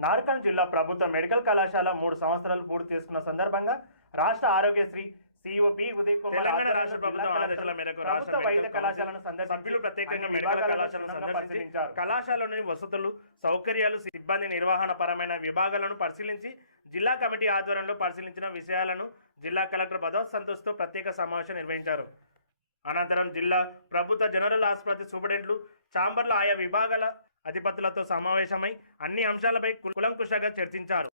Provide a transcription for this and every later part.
నార్కల్ జిల్లా ప్రభుత్వ మెడికల్ కళాశాల మూడు సంవత్సరాలు పూర్తి చేసుకున్న సందర్భంగా రాష్ట్ర ఆరోగ్యశ్రీ సీఈఓ పి ఉదయ్ కుమార్ తెలంగాణ ఆధ్వర్యంలో రాష్ట్ర జిల్లా ప్రభుత్వం కలెక్టర్ ఆదేశాల మేరకు ప్రభుత్వ రాష్ట్ర వైద్య మెడికల్ కళాశాలను కౌన్సిల్ సందర్శించి సభ్యులు ప్రత్యేకంగా మెడికల్ కళాశాలను కళాశాలలోని వసతులు సౌకర్యాలు సిబ్బంది నిర్వహణ పరమైన విభాగాలను పరిశీలించి జిల్లా కమిటీ ఆధ్వర్యంలో పరిశీలించిన విషయాలను జిల్లా కలెక్టర్ బదౌత్ సంతోష్తో ప్రత్యేక సమావేశం నిర్వహించారు. అనంతరం జిల్లా ప్రభుత్వ జనరల్ ఆసుపత్రి సూపరింటెంట్లు చాంబర్ల ఆయా విభాగాల అధిపతులతో సమావేశమై అన్ని అంశాలపై కులంకుషగా చర్చించారు.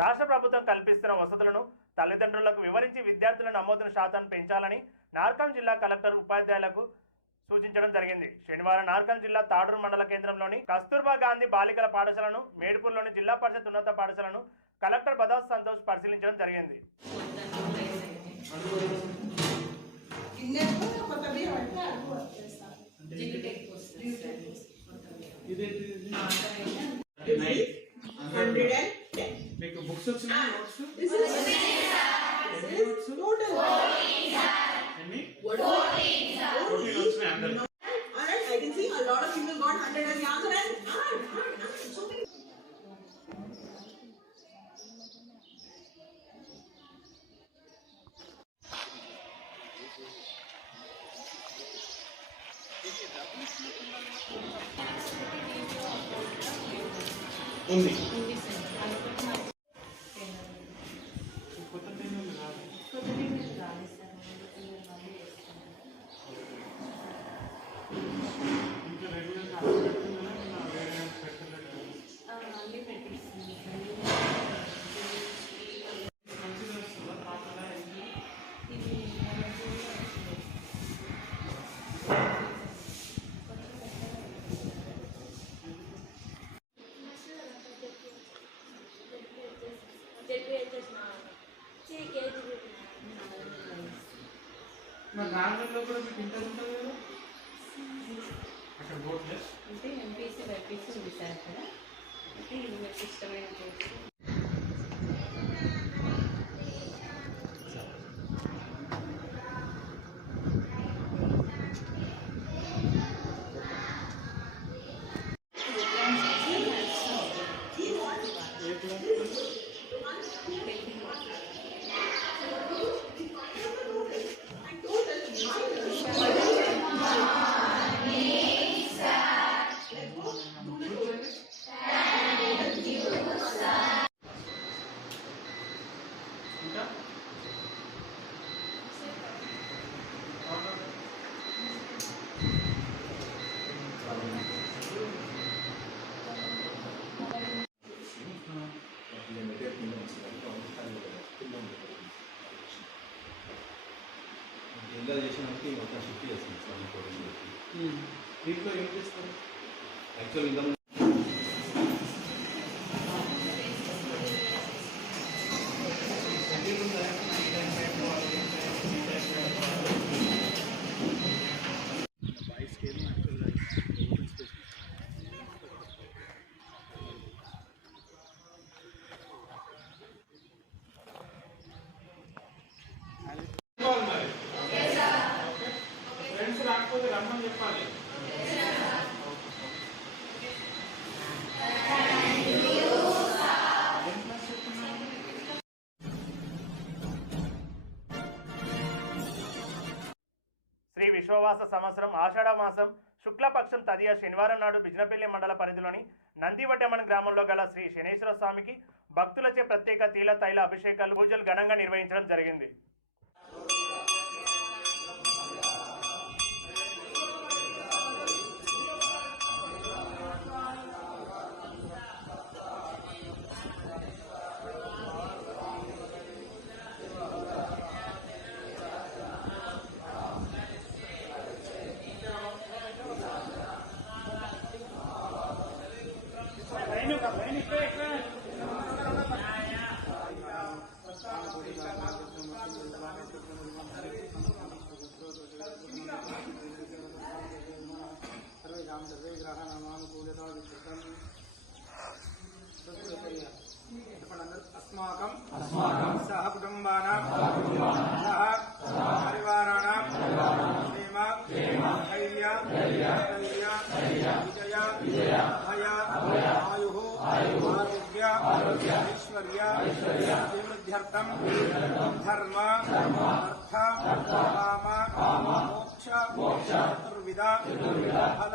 రాష్ట్ర ప్రభుత్వం కల్పిస్తున్న వసతులను తల్లిదండ్రులకు వివరించి విద్యార్థుల నమోదున శాతాన్ని పెంచాలని నార్కల్ జిల్లా కలెక్టర్ ఉపాధ్యాయులకు సూచించడం జరిగింది. శనివారం నార్కల్ జిల్లా తాడూరు మండల కేంద్రంలోని కస్తూర్బా గాంధీ బాలికల పాఠశాలను మేడ్పూర్లోని జిల్లా పరిషత్ ఉన్నత పాఠశాలను కలెక్టర్ బదాస్ సంతోష్ పరిశీలించడం జరిగింది. గిన్నెకు ఉంది. কিন্তু ఇంకా జిల్లా చేసినందుకు మొత్తం షిఫ్ట్ చేస్తుంది సార్ ఇంకోటి దీంట్లో ఏం చేస్తారు యాక్చువల్ ఇంత విశ్వవాస సంవత్సరం ఆషాఢ మాసం శుక్లపక్షం తదియ శనివారం నాడు బిజినపల్లి మండల పరిధిలోని నందివడ్డమన్ గ్రామంలో గల శ్రీ శనేశ్వర స్వామికి భక్తులచే ప్రత్యేక తీల తైల అభిషేకాలు పూజలు ఘనంగా నిర్వహించడం జరిగింది. अस्माकं सह कुटुम्बानां सह परिवाराणां क्षेम धैर्य स्थैर्य विजय अभय आयुः आरोग्य ऐश्वर्य अभिवृद्ध्यर्थं धर्म अर्थ काम मोक्ष चतुर्विधा फल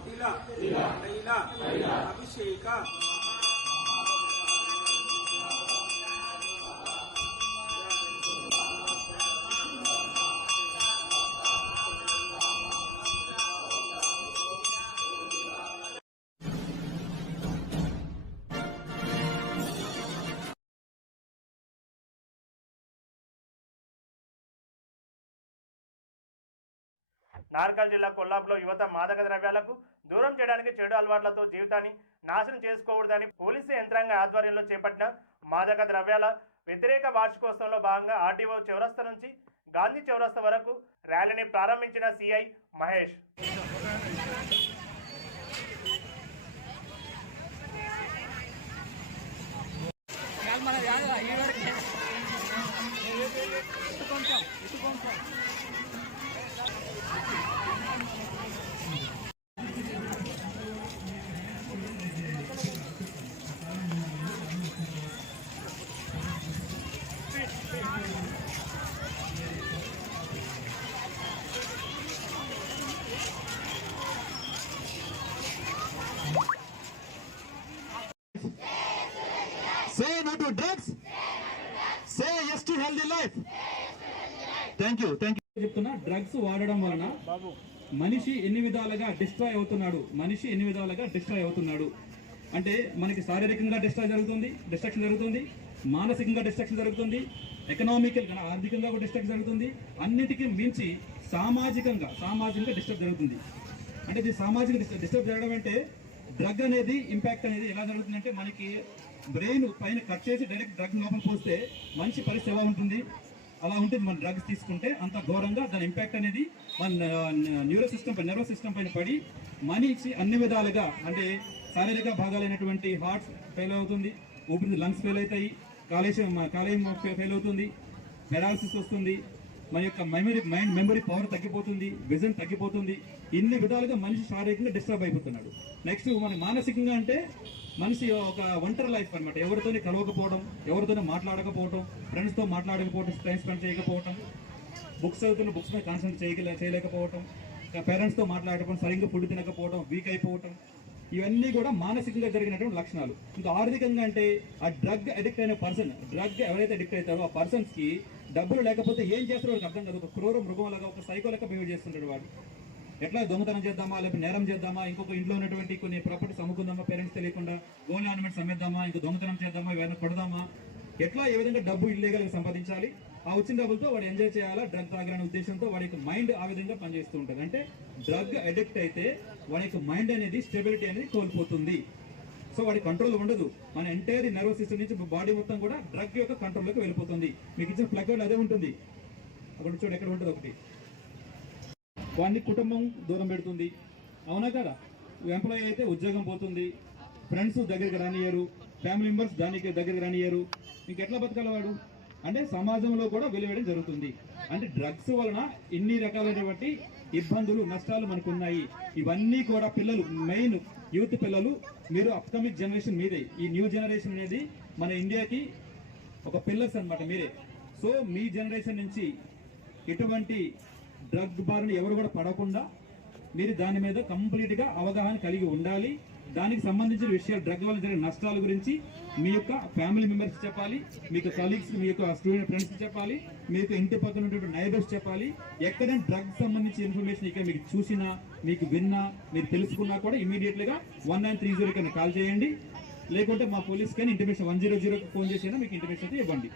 నార్కల్ జిల్లా కొల్లాపులో యువత మాదక ద్రవ్యాలకు దూరం చేయడానికి చెడు అలవాట్లతో జీవితాన్ని నాశనం చేసుకోకూడదని పోలీసు యంత్రాంగ ఆధ్వర్యంలో చేపట్టిన మాదక ద్రవ్యాల వ్యతిరేక వార్షికోత్సవంలో భాగంగా ఆర్టీఓ చౌరస్తా నుంచి గాంధీ చౌరస్తా వరకు ర్యాలీని ప్రారంభించిన CI Mahesh. Say thank you thank you చెప్తున్నా డ్రగ్స్ వాడడం వలన మనిషి ఎన్ని విధాలుగా డిస్ట్రాయ్ అవుతున్నాడు? మనిషి ఎన్ని విధాలుగా డిస్ట్రాయ్ అవుతున్నాడు? అంటే మనకి శారీరకంగా డిస్ట్రాయ్ జరుగుతుంది డిస్ట్రక్షన్ జరుగుతుంది మానసికంగా డిస్ట్రక్షన్ జరుగుతుంది ఎకనామికల్ ఆర్థికంగా కూడా డిస్ట్రక్షన్ జరుగుతుంది అన్నిటికీ మించి సామాజికంగా సామాజికంగా డిస్టర్బ్ జరుగుతుంది. అంటే ఇది సామాజిక డిస్టర్బ్ జరగడం అంటే డ్రగ్ అనేది ఇంపాక్ట్ అనేది ఎలా జరుగుతుందంటే మనకి బ్రెయిన్ పైన కట్ చేసి డైరెక్ట్ డ్రగ్ లోపల పోస్తే మనిషి పరిస్థితి ఎలా ఉంటుంది? అలా ఉంటే మన డ్రగ్స్ తీసుకుంటే అంత ఘోరంగా దాని ఇంపాక్ట్ అనేది మన న్యూరో సిస్టమ్ పైన నర్వస్ సిస్టమ్ పైన పడి మనిషి అన్ని విధాలుగా అంటే శారీరక భాగాలైనటువంటి హార్ట్ ఫెయిల్ అవుతుంది ఊపిరి లంగ్స్ ఫెయిల్ అవుతాయి కాలేయం కాలేయం ఫెయిల్ అవుతుంది పెరాలసిస్ వస్తుంది మన యొక్క మెమరీ మైండ్ మెమరీ పవర్ తగ్గిపోతుంది విజన్ తగ్గిపోతుంది ఇన్ని విధాలుగా మనిషి శారీరకంగా డిస్టర్బ్ అయిపోతున్నాడు. నెక్స్ట్ మన మానసికంగా అంటే మనిషి ఒక ఒంటరి లైఫ్ అనమాట ఎవరితోని కలవకపోవడం ఎవరితోని మాట్లాడకపోవడం ఫ్రెండ్స్తో మాట్లాడకపోవడం టైం స్పెండ్ చేయకపోవడం బుక్స్ చదువుతున్న బుక్స్ మీద కాన్సన్ట్రేట్ చేయగల చేయలేకపోవడం పేరెంట్స్తో మాట్లాడకపోవడం సరిగ్గా ఫుడ్ తినకపోవడం వీక్ అయిపోవడం ఇవన్నీ కూడా మానసికంగా జరిగినటువంటి లక్షణాలు. ఇంకా ఆర్థికంగా అంటే ఆ డ్రగ్ అడిక్ట్ అయిన పర్సన్ డ్రగ్ ఎవరైతే అడిక్ట్ అవుతారో ఆ పర్సన్స్కి డబ్బులు లేకపోతే ఏం చేస్తారో వాళ్ళకి అర్థం కాదు. ఒక క్రూర మృగం లాగా ఒక సైకో లెక్క బిహేవ్ చేస్తుంటాడు వాడు. ఎట్లా దొంగతనం చేద్దామా లేకపోతే నేరం చేద్దామా ఇంకొక ఇంట్లో ఉన్నటువంటి కొన్ని ప్రాపర్టీస్ అమ్ముకుందామా పేరెంట్స్ తెలియకుండా గోల్డ్ ఆర్నమెంట్స్ అమ్మేద్దామా ఇంకా దొంగతనం చేద్దామా ఏమైనా కొడదామా? ఎట్లా ఏ విధంగా డబ్బు ఇల్లీగల్ సంపాదించాలి? ఆ వచ్చిన డబ్బులతో వాడు ఎంజాయ్ చేయాలా? డ్రగ్ తాగాలనే ఉద్దేశంతో వాడి యొక్క మైండ్ ఆ విధంగా పనిచేస్తూ ఉంటుంది. అంటే డ్రగ్ అడిక్ట్ అయితే వాడి యొక్క మైండ్ అనేది స్టెబిలిటీ అనేది కోల్పోతుంది. సో వాడి కంట్రోల్ ఉండదు. మన ఎంటైర్ నర్వస్ సిస్టమ్ నుంచి బాడీ మొత్తం కూడా డ్రగ్ యొక్క కంట్రోల్లోకి వెళ్ళిపోతుంది. మీకు ఇచ్చిన ప్లగ్ అదే ఉంటుంది. అక్కడ చూడు ఎక్కడ ఉంటుంది ఒకటి. వాడిని కుటుంబం దూరం పెడుతుంది. అవునా కదా? ఎంప్లాయీ అయితే ఉద్యోగం పోతుంది. ఫ్రెండ్స్ దగ్గరికి రానియరు ఫ్యామిలీ మెంబర్స్ దానికి దగ్గరికి రానియరు ఇంకెట్లా బతకాలవాడు? అంటే సమాజంలో కూడా వెలువడం జరుగుతుంది. అంటే డ్రగ్స్ వలన ఇన్ని రకాలైనటువంటి ఇబ్బందులు నష్టాలు మనకున్నాయి. ఇవన్నీ కూడా పిల్లలు మెయిన్ యూత్ పిల్లలు మీరు అప్కమింగ్ జనరేషన్ మీదే. ఈ న్యూ జనరేషన్ అనేది మన ఇండియాకి ఒక పిల్లర్స్ అనమాట మీరే. సో మీ జనరేషన్ నుంచి ఎటువంటి డ్రగ్ బారిన ఎవరు కూడా పడకుండా మీరు దాని మీద కంప్లీట్గా అవగాహన కలిగి ఉండాలి. దానికి సంబంధించిన విషయాలు డ్రగ్ వల్ల జరిగిన నష్టాల గురించి మీ యొక్క ఫ్యామిలీ మెంబర్స్ చెప్పాలి మీకు కలీగ్స్ మీ యొక్క స్టూడెంట్ ఫ్రెండ్స్ చెప్పాలి మీకు ఇంటి పక్కన ఉన్నటువంటి నైబర్స్ చెప్పాలి. ఎక్కడైనా డ్రగ్ సంబంధించిన ఇన్ఫర్మేషన్ ఇక్కడ మీకు చూసినా మీకు విన్నా మీరు తెలుసుకున్నా కూడా ఇమీడియట్గా వన్ నైన్ త్రీ జీరో కన్నా కాల్ చేయండి. లేకుంటే మా పోలీస్ కానీ ఇంటిమేషన్ వన్ జీరో జీరోకి ఫోన్ చేసినా మీకు ఇంటిమేషన్ అయితే ఇవ్వండి.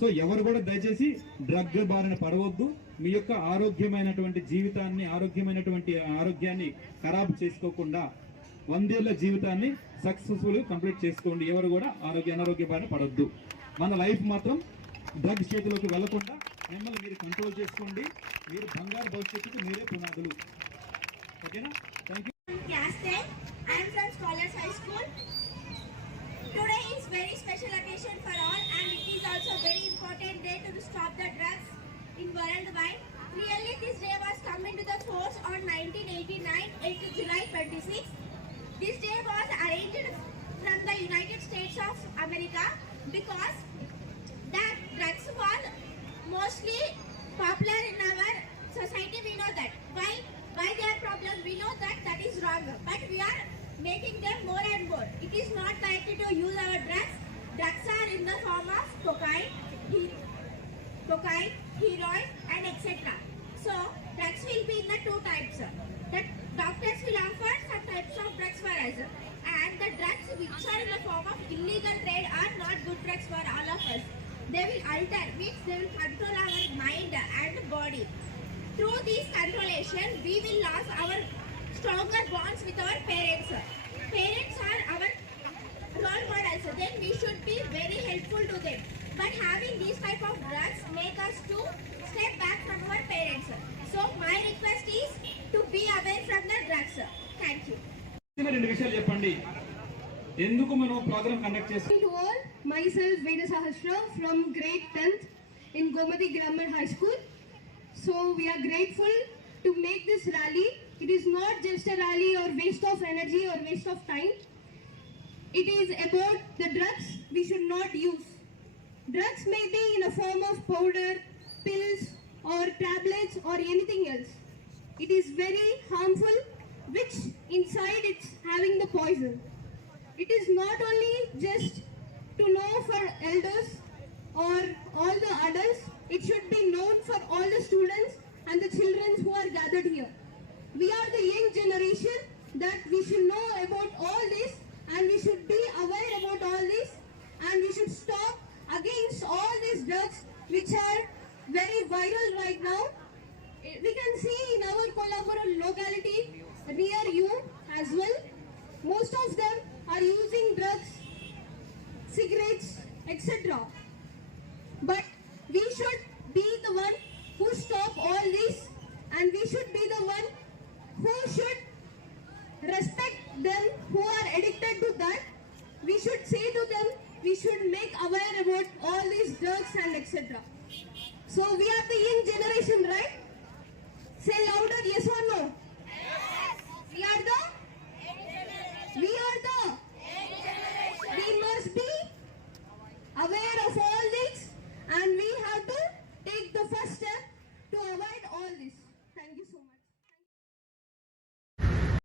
సో ఎవరు కూడా దయచేసి డ్రగ్ బారిన పడవద్దు. మీ యొక్క ఆరోగ్యమైనటువంటి జీవితాన్ని ఆరోగ్యమైనటువంటి ఆరోగ్యాన్ని ఖరాబ్ చేసుకోకుండా వందేళ్ళ జీవితాన్ని సక్సెస్ఫుల్ కంప్లీట్ చేసుకోండి. ఎవరు కూడా ఆరోగ్య అనారోగ్య బారిన పడొద్దు. మన లైఫ్ మాత్రం డ్రగ్ చేతిలోకి వెళ్ళకుండా మిమ్మల్ని మీరు కంట్రోల్ చేసుకోండి. మీరు బంగారు భవిష్యత్తుకు మీరే పునాదులు. ఓకేనా? Thank you Class 10. I am from Scholars High School. Today is very special occasion for all and it is also very important day to stop the drugs. In worldwide. Really this day was coming into the force on 1989, 8th July 26. This day was arranged from the United States of America because that drugs was mostly popular in our society. We know that. Why? Why they are problem? We know that that is wrong. But we are making them more and more. It is not likely to use our drugs. Drugs are in the form of cocaine, cocaine, heroin, and etc. So drugs will be in the two types. The doctors will offer some types of drugs for us, and the drugs which are in the form of illegal trade are not good drugs for all of us. They will alter, means they will control our mind and body. Through this controlation, we will lose our stronger bonds with our parents. Parents are our role models, then we should be very helpful to them. But having these make us to step back from our parents. So my request is to be away from the drugs. Thank you. చిన్న రెండు విషయాలు చెప్పండి ఎందుకు మనం program conduct చేస్తాం to all, myself Veda Sahasra from grade 10th in Gomati Grammar High School. So we are grateful to make this rally. It is not just a rally or waste of energy or waste of time. It is about the drugs we should not use. Drugs may be in a form of powder, pills or tablets or anything else. It is very harmful which inside it's having the poison. It is not only just to know for elders or all the adults, it should be known for all the students and the children who are gathered here. We are the young generation that we should know about all this and we should be aware we should say to them, we should make aware about all these drugs and etc. So we are the young generation, right? Say louder, yes or no? Yes. We are the? We are the